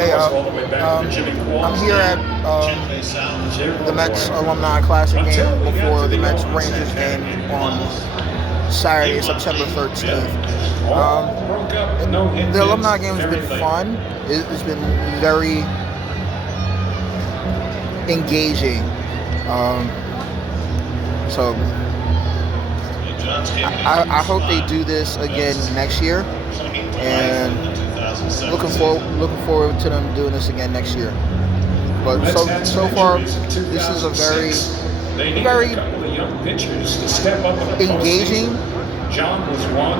Hey, I'm here at the Mets Alumni Classic game before the Mets Rangers game on Saturday, September 13th. The alumni game has been fun. It's been very engaging. So I hope they do this again next year, and looking forward to them doing this again next year. But so far, this is a very engaging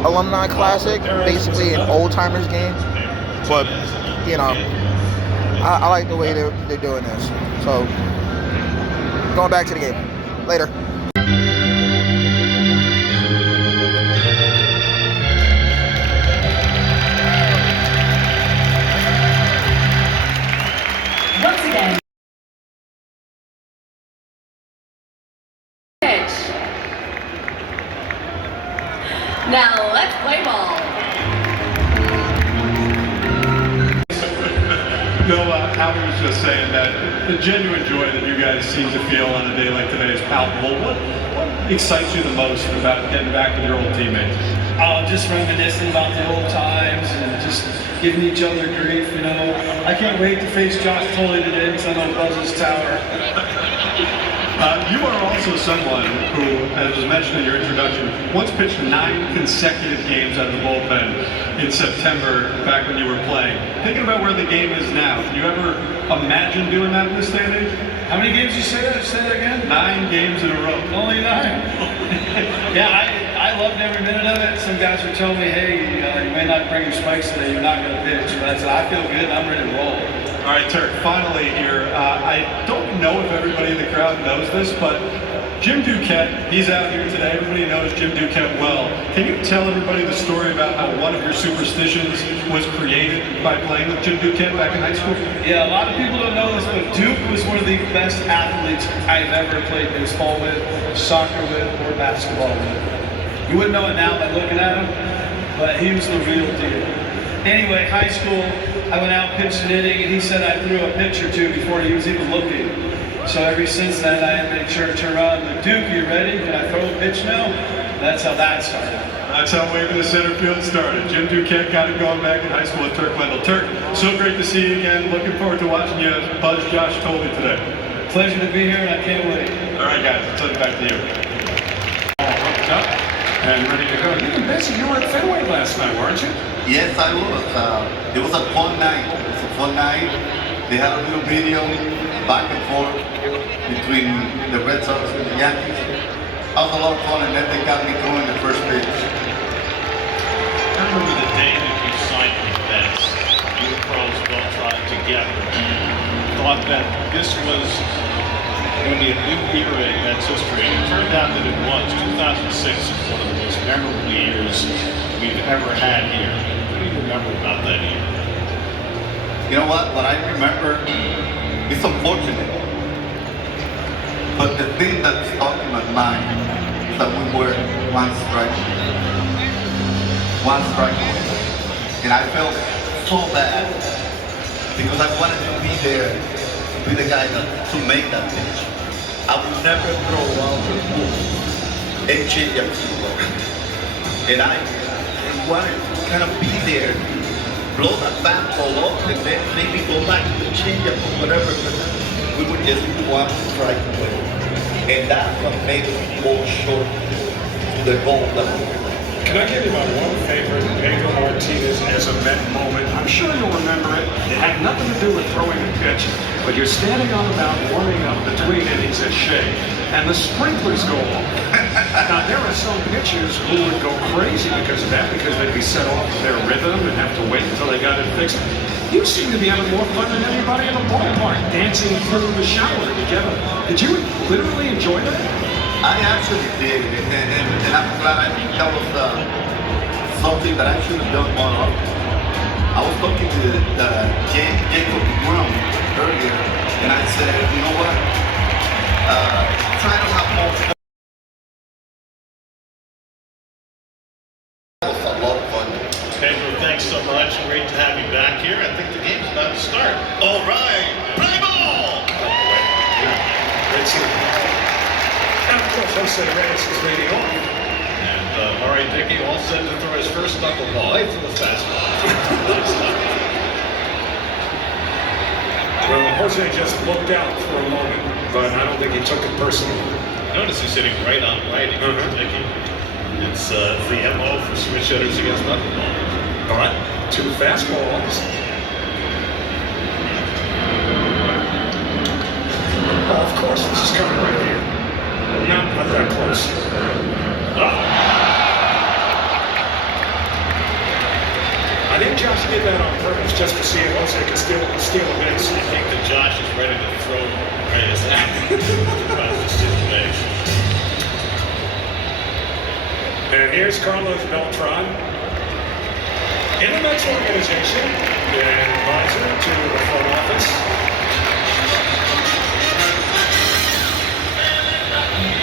alumni classic, basically an old timers game. But I like the way they're doing this. So going back to the game later. Once again. Now let's play ball. Howard was just saying that the genuine joy that you guys seem to feel on a day like today is palpable. What excites you the most about getting back with your old teammates? Just reminiscing about the old times and just giving each other grief, I can't wait to face Josh Tully today because I'm on Buzz's tower. You are also someone who, as was mentioned in your introduction, once pitched 9 consecutive games out of the bullpen in September, back when you were playing. Thinking about where the game is now, can you ever imagine doing that in this day and age? How many games you say that? Say that again? 9 games in a row. Only 9? Yeah, I loved every minute of it. Some guys were telling me, hey, you may not bring your spikes today, you're not going to pitch. But I said, I feel good, I'm ready to roll. All right, Turk, finally here, I don't know if everybody in the crowd knows this, but Jim Duquette, he's out here today. Everybody knows Jim Duquette well. Can you tell everybody the story about how one of your superstitions was created by playing with Jim Duquette back in high school? Yeah, a lot of people don't know this, but Duke was one of the best athletes I've ever played baseball with, soccer with, or basketball with. You wouldn't know it now by looking at him, but he was the real deal. Anyway, high school, I went out, pitched an inning, and he said I threw a pitch or two before he was even looking. So ever since then, I made sure to turn around and Duke, you ready? Can I throw a pitch now? That's how that started. That's how waving the center field started. Jim Duquette got it going back in high school at Turk Wendell. Turk, so great to see you again. Looking forward to watching you buzz Josh Tully today. Pleasure to be here, and I can't wait. All right, guys, let's send it back to you. All hooked up and ready to go. You've been busy. You were at Fenway last night, weren't you? Yes, I was. It was a fun night. It was a fun night. They had a little video back and forth between the Red Sox and the Yankees. That was a lot of fun, and then they got me throwing the first pitch. I remember the day that you signed with the Mets. You and pros both tried together. Thought that this was going to be a new era in Mets history. It turned out that it was. 2006 is one of the most memorable years we've ever had here. What do you remember about that year? You know what? What I remember, it's unfortunate. But the thing that stuck in my mind is that we were one strike away. And I felt so bad because I wanted to be there, to be the guy to make that pitch. I would never throw out the ball and change up to the and I wanted to kind of be there, blow that bat ball up, and then maybe go back to the changeup or whatever. But we were just one strike away, and that's what made us fall short to the goal that we were. Can I give you my one favorite Pedro Martinez as a Met moment? I'm sure you'll remember it. It had nothing to do with throwing a pitch, but you're standing on the mound warming up between innings at Shea, and the sprinklers go off. Now, there are some pitchers who would go crazy because of that, because they'd be set off their rhythm and have to wait until they got it fixed. You seem to be having more fun than anybody in the ballpark, dancing through the shower together. Did you literally enjoy that? I actually did, and I'm glad. I think that was something that I should have done more often. I was talking to Jacob Brown earlier, and I said, you know what? Try to have more fun. Pedro, thanks so much. Great to have you back here. I think the game's about to start. All right, play ball! Great scene. Now, of course, Jose Reyes is leading off. And all right, Dickey, all set to throw his first knuckleball. Hey, for the fastball. Nice stuff. Well, Jose just looked out for a moment, but I don't think he took it personally. Notice he's hitting right on right against Dickey. It's the MO for switch hitters against knuckleball. But 2 fastballs. Oh, of course, this is coming right here. Not that close. I think Josh did that on purpose just to see if Jose could steal a base. I think that Josh is ready to throw Reyes out. Tries to steal the base. And here's Carlos Beltran in the Mets organization, an advisor to the front office.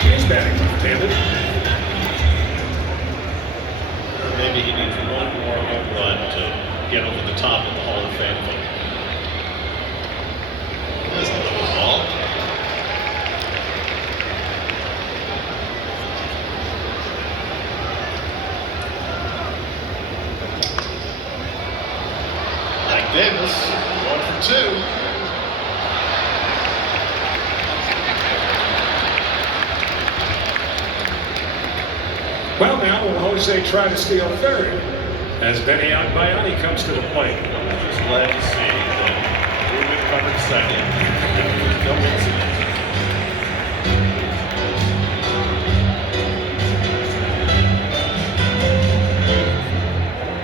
He's batting left-handed. Maybe he needs one more home run to get over the top of the Hall of Fame vote. There's the ball. Mike Davis, 1 for 2. Well, now will Jose try to steal third as Benny Agbayani comes to the plate. Just glad to see that Ruben covered second. And no incident.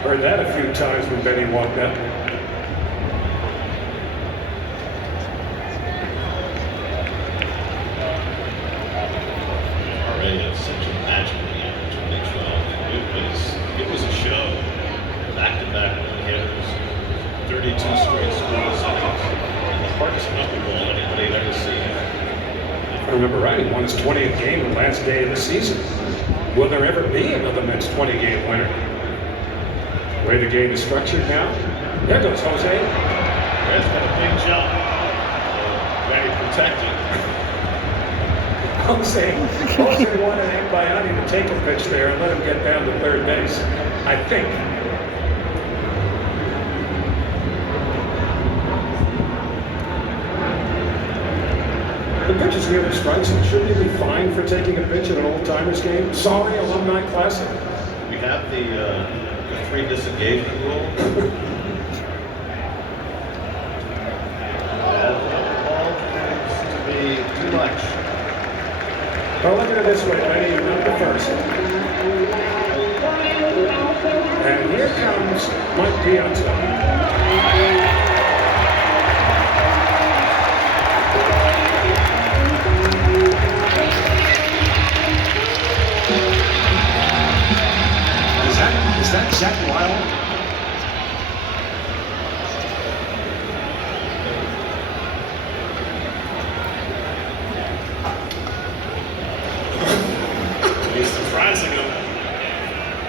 Heard that a few times when Benny walked up. Already had such a magical year in 2012. It was a show. Back-to-back no-hitters, 32 straight scoreless innings, and the hardest knuckleball anybody had ever seen. If I remember right, he won his 20th game the last day of the season. Will there ever be another Mets 20-game winner? The way the game is structured now. There goes Jose. Red's got a big jump. Very protected. Jose wanted Agbayani to take a pitch there and let him get down to third base. I think. The pitch is nearly strikes him. Shouldn't he be fined for taking a pitch at an old-timers game? Sorry, Alumni Classic. We have the 3 disengagement rule. Seems to be too much. Well, look at it this way, Benny, you're not the first. And here comes Mike Piazza. Is that Zach Wild? He's surprising him.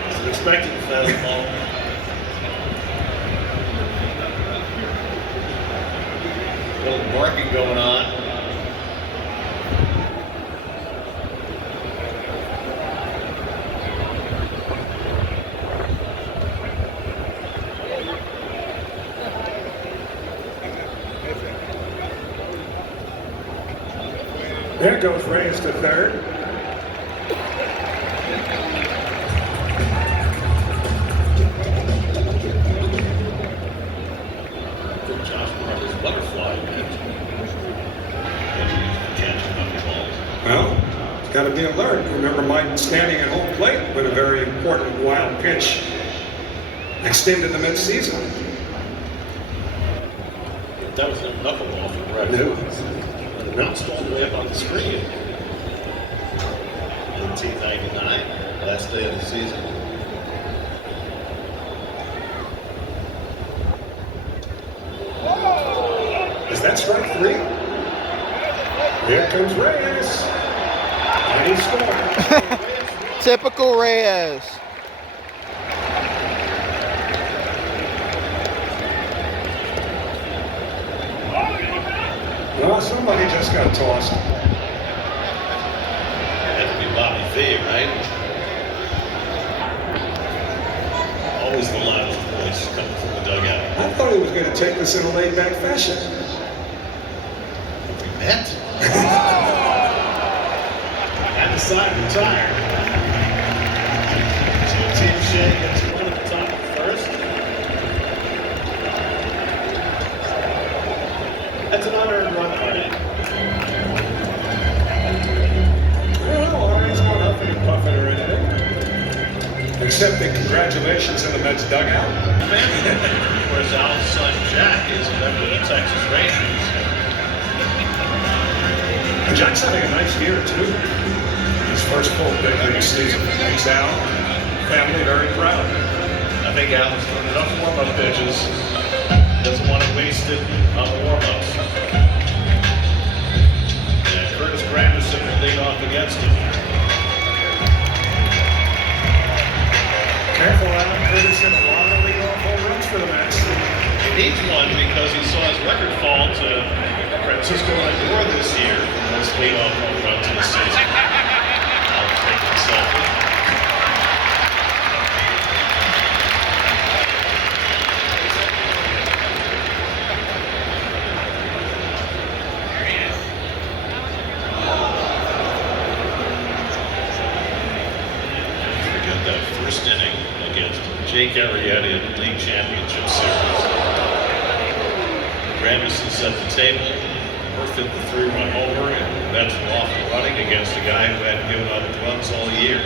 Wasn't expecting the fastball. A little barking going on. There goes Reyes to third. Josh brought his butterfly bit. Well, it's got to be alert. Remember Mike standing at home plate with a very important wild pitch extended the Mets season. That was a knuckleball for Brett. No. And bounced all the way up on the screen. 1999, last day of the season. Is that strike 3? Here comes Reyes. And he scored. Typical Reyes. Well, somebody just got tossed. Had to be Bobby Fee, right? Always the loudest voice coming from the dugout. I thought he was going to take this in a laid-back fashion. We met. And decided to retire. So Team Shea gets one at the top of the first. That's an unearned run, Artie. Well, Artie's not huffing and puffing or anything. Accepting congratulations in the Mets dugout. Whereas Al's son Jack is a member of the Texas Rangers. Jack's having a nice year, too. His first full big league season. Makes Al, family very proud. I think Al's thrown enough warm-up pitches. Doesn't want to waste it on the warm-ups. And Curtis Granderson will lead off against him. Careful, Al. Curtis hit a lot of leadoff home runs for the Mets. He needs one because he saw his record fall to Francisco Lindor this year for most leadoff home runs in the season. I'll take consulting. Forget that first inning against Jake Arrieta in the League Championship Series. Granderson set the table. Murph hit the 3-run homer, and that's off and running against a guy who hadn't given up runs all year.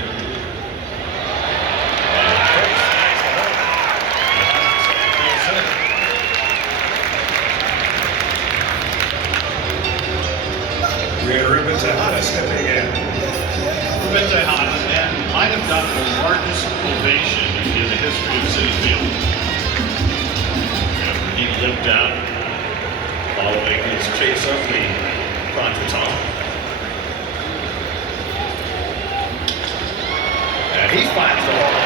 Ruben Tejada stepping in. Ruben Tejada then might have gotten the largest ovation in the history of Citi Field. After he limped out following his chase up the Contretemps. And he finds the hole.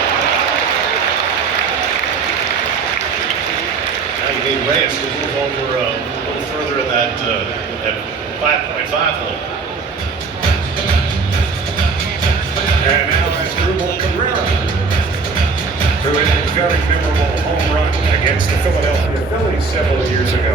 Now you need Reyes to move over a little further in that 5.5 hole. And now it's Drupal Cabrera, who hit a very memorable home run against the Philadelphia Phillies several years ago.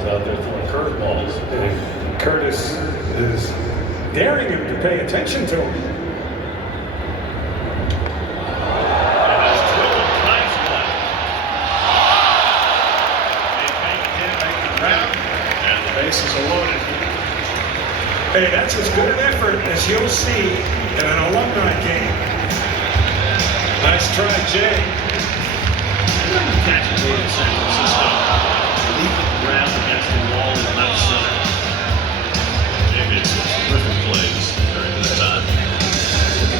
Out there throwing curveballs. And Curtis is daring him to pay attention to him. And that's Drupal tries one. They make the ground, and the bases are loaded. Hey, that's as good an effort as you'll see in an alumni game. Nice try, Jay. Catch it in San Francisco. Leaping the ground against the wall in left center. They made some terrific plays during this time.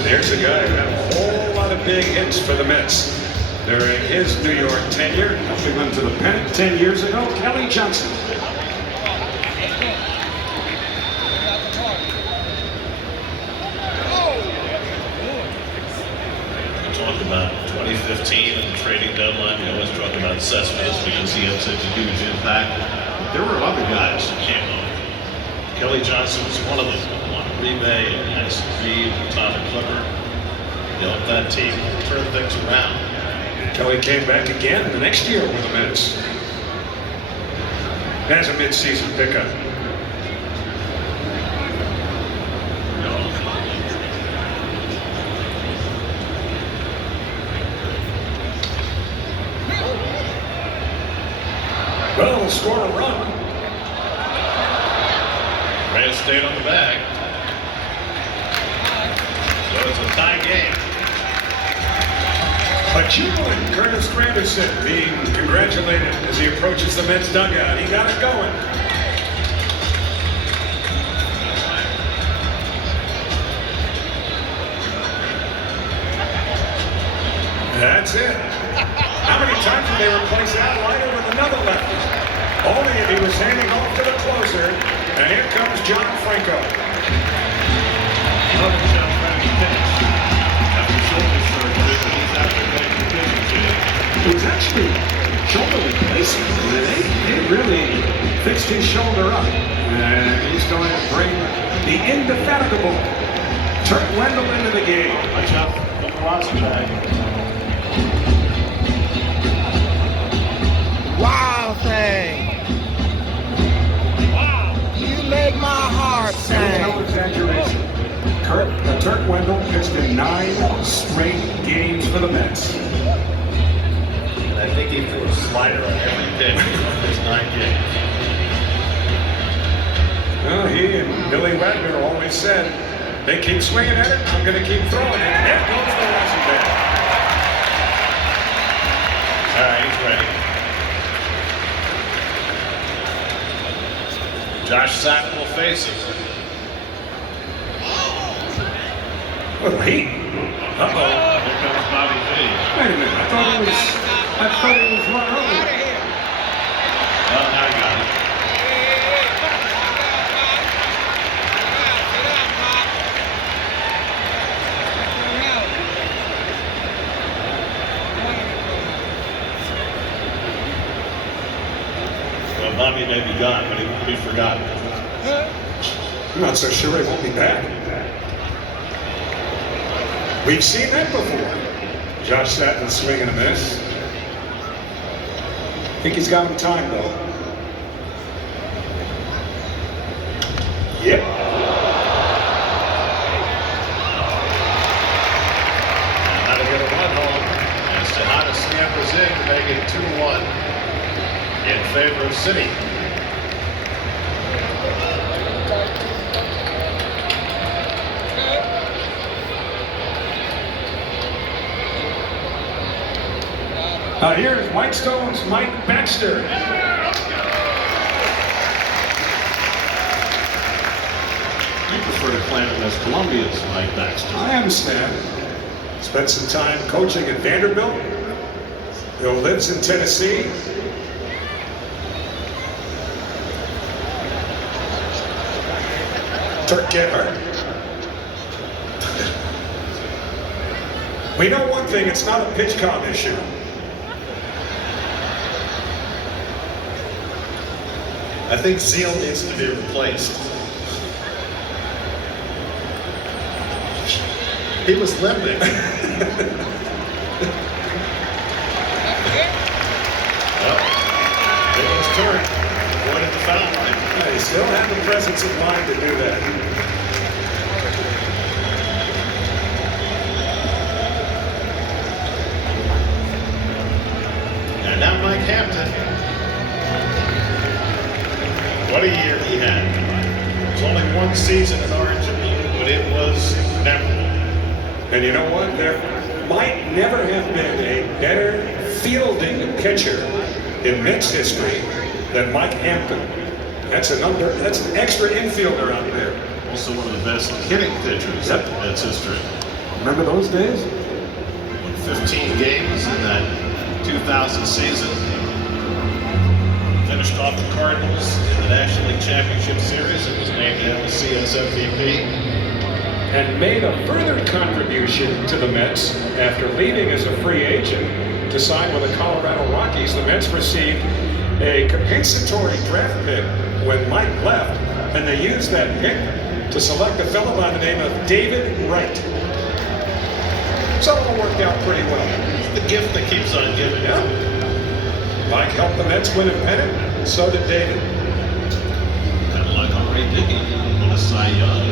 There's a guy who had a whole lot of big hits for the Mets during his New York tenure, helping them to the pennant 10 years ago, Kelly Johnson. Talk about 2015 and the trading deadline. We always talk about Cespedes because he had such a huge impact. But there were other guys who came up. Kelly Johnson was one of them. On Green Bay and Addison Reed, Tommy Clipper. He helped that team turn things around. Kelly came back again the next year with the Mets as a mid-season pickup. Well, score a run. Reyes stayed on the bag. So it's a tie game. A jubilant Curtis Granderson being congratulated as he approaches the Mets dugout. He got it going. Franco. Another jump ready pitch. After shoulder surgery, but he's out there making the pitch today. It was actually shoulder replacement. They really fixed his shoulder up. And he's going to bring the indefatigable Turk Wendell into the game. Watch out for the Rosen bag. Wow, thing. Wow. You make my heart There's sing. no exaggeration. Turk Wendell pitched in 9 straight games for the Mets. And I think he threw a slider on every pitch in his 9 games. Well, he and Billy Wagner always said, they keep swinging at it, I'm going to keep throwing it. And there goes the Rosen bag. All right, he's ready. Josh Sapp will face him. Little heat. Uh-oh. Here comes Bobby V. Wait a minute, I thought he was run over. Well, now I got it. Well, Bobby may be gone, but he won't be forgotten. I'm not so sure he won't be back. We've seen that before. Josh Satin swing and a miss. I think he's got him time though. Yep. How to get a run home as Tejada scampers in to make it 2-1 in favor of Citi. Here's White Stone's Mike Baxter. You prefer to claim him as Columbia's Mike Baxter. I understand. Spent some time coaching at Vanderbilt. Who lives in Tennessee. Turk get hurt. We know one thing, it's not a pitch count issue. I think Zeal needs to be replaced. He was limping. Well, it was turned. Avoided the foul line. They still have the presence of mind to do that. And now Mike Hampton. What a year he had. It was only one season in Orange and Blue, but it was memorable. And you know what? There might never have been a better fielding pitcher in Mets history than Mike Hampton. That's an extra infielder out there. Also one of the best hitting pitchers in Mets history. Remember those days? Won 15 games in that 2000 season. Finished off the Cardinals in the National League Championship Series and was named NLCS MVP. And made a further contribution to the Mets after leaving as a free agent to sign with the Colorado Rockies. The Mets received a compensatory draft pick when Mike left, and they used that pick to select a fellow by the name of David Wright. So it all worked out pretty well. It's the gift that keeps on giving. Yeah. Mike helped the Mets win a pennant, and so did David. Kind of like Henri Dickey won a Cy Young.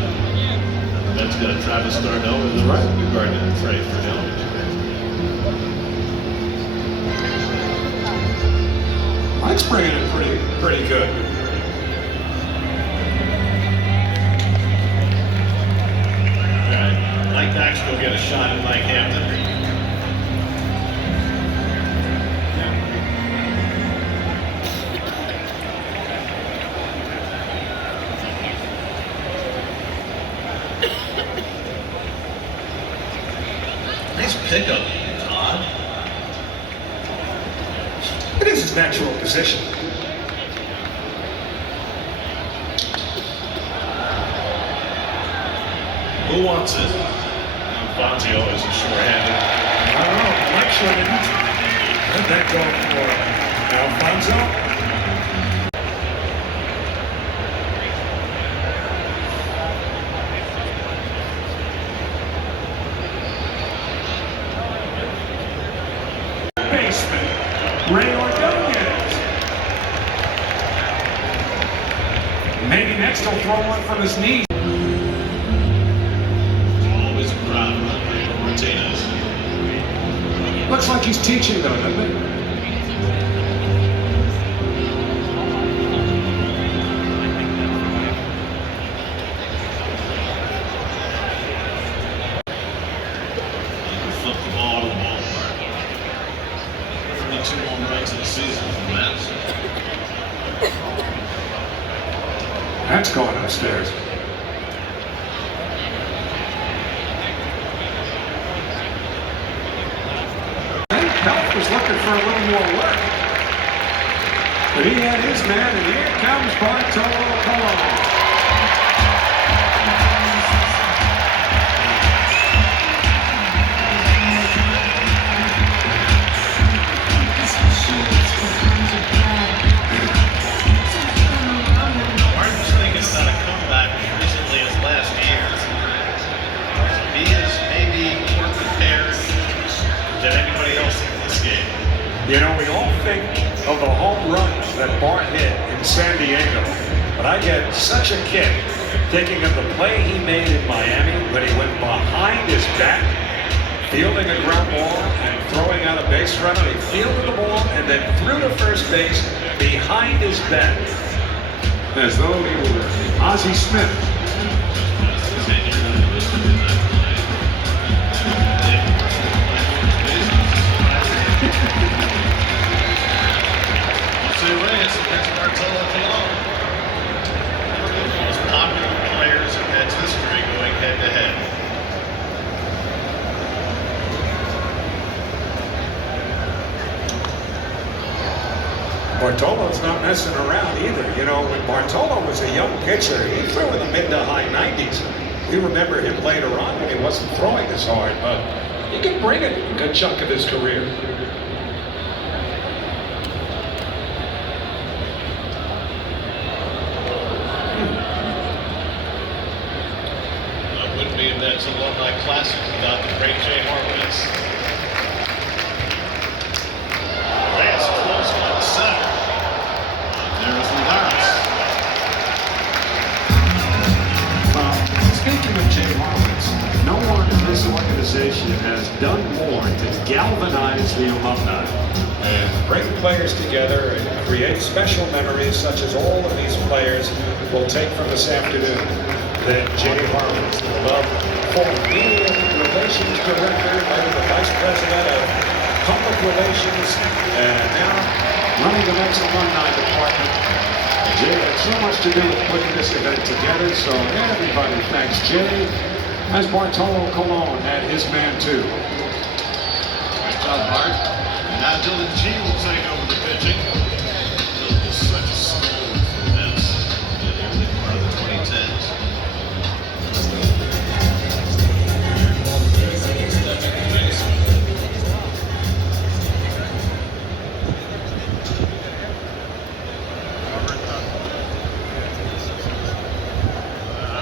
That's got Travis d'Arnaud as right regarding the trade for him. Mike's bringing it pretty good. All right, Mike Baxter will get a shot at Mike Hampton. Nice pickup, Todd. It is his natural position. Who wants it? Fazio is a short-handed. I don't know. Mike sure didn't. Let that go for Alfonso. Baseman, Ray Ordonez. Maybe next he'll throw one from his knees. Always a crowd around Ray Martinez. Looks like he's teaching though, doesn't it? Flip the ball to the ballpark. 32 home runs in the season for the Mets. That's going upstairs. Pelt was looking for a little more work. But he had his man, and here comes Bartolo Colon. Martin's thinking about a comeback as recently as last year. He is maybe more prepared than anybody else in this game. You know, we all think of the home runs that Bart hit in San Diego, but I get such a kick thinking of the play he made in Miami when he went behind his back, fielding a ground ball and throwing out a base runner. He fielded the ball and then threw to first base behind his back, as though he were Ozzie Smith. Reyes against Bartolo Colon. One of the most popular players in Mets history going head-to-head. Bartolo's not messing around either. You know, when Bartolo was a young pitcher, he threw in the mid to high 90s. We remember him later on when he wasn't throwing as hard, but he can bring it a good chunk of his career. It wouldn't be a Mets Alumni Classic without the great Shea. Reyes close on the center. There's Linares. Speaking of Jay Horowitz, no one in this organization has done more to galvanize the alumni and bring players together and create special memories such as all of these players will take from this afternoon than Jay Horowitz, the beloved former media relations director, later the vice president of public relations, and now running the Mets alumni department. Jay had so much to do with putting this event together, so everybody thanks Jay, as Bartolo Colon had his man too. Good job, Bart. Now Dylan G will take over the pitching. Dylan was such a smooth Mets in the early part of the 2010s.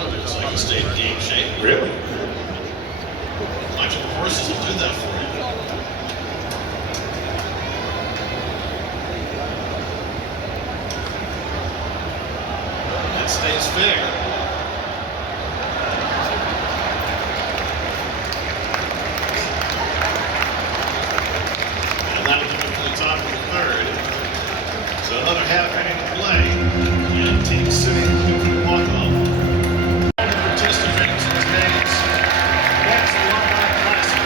Looks like he stayed in game shape. Really? Watching the horses will do that for you. That stays fair. And that'll do it for the top of the third. So another half inning to play. And Team Citi looking for the walk-off. Participating in today's Mets Alumni Classic.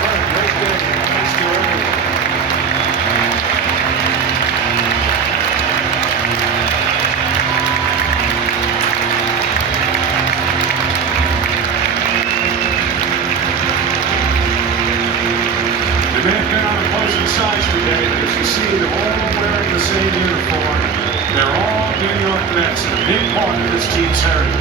What a great game. Nice to early. his team's heritage.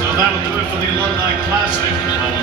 So that'll do it for the Alumni Classic.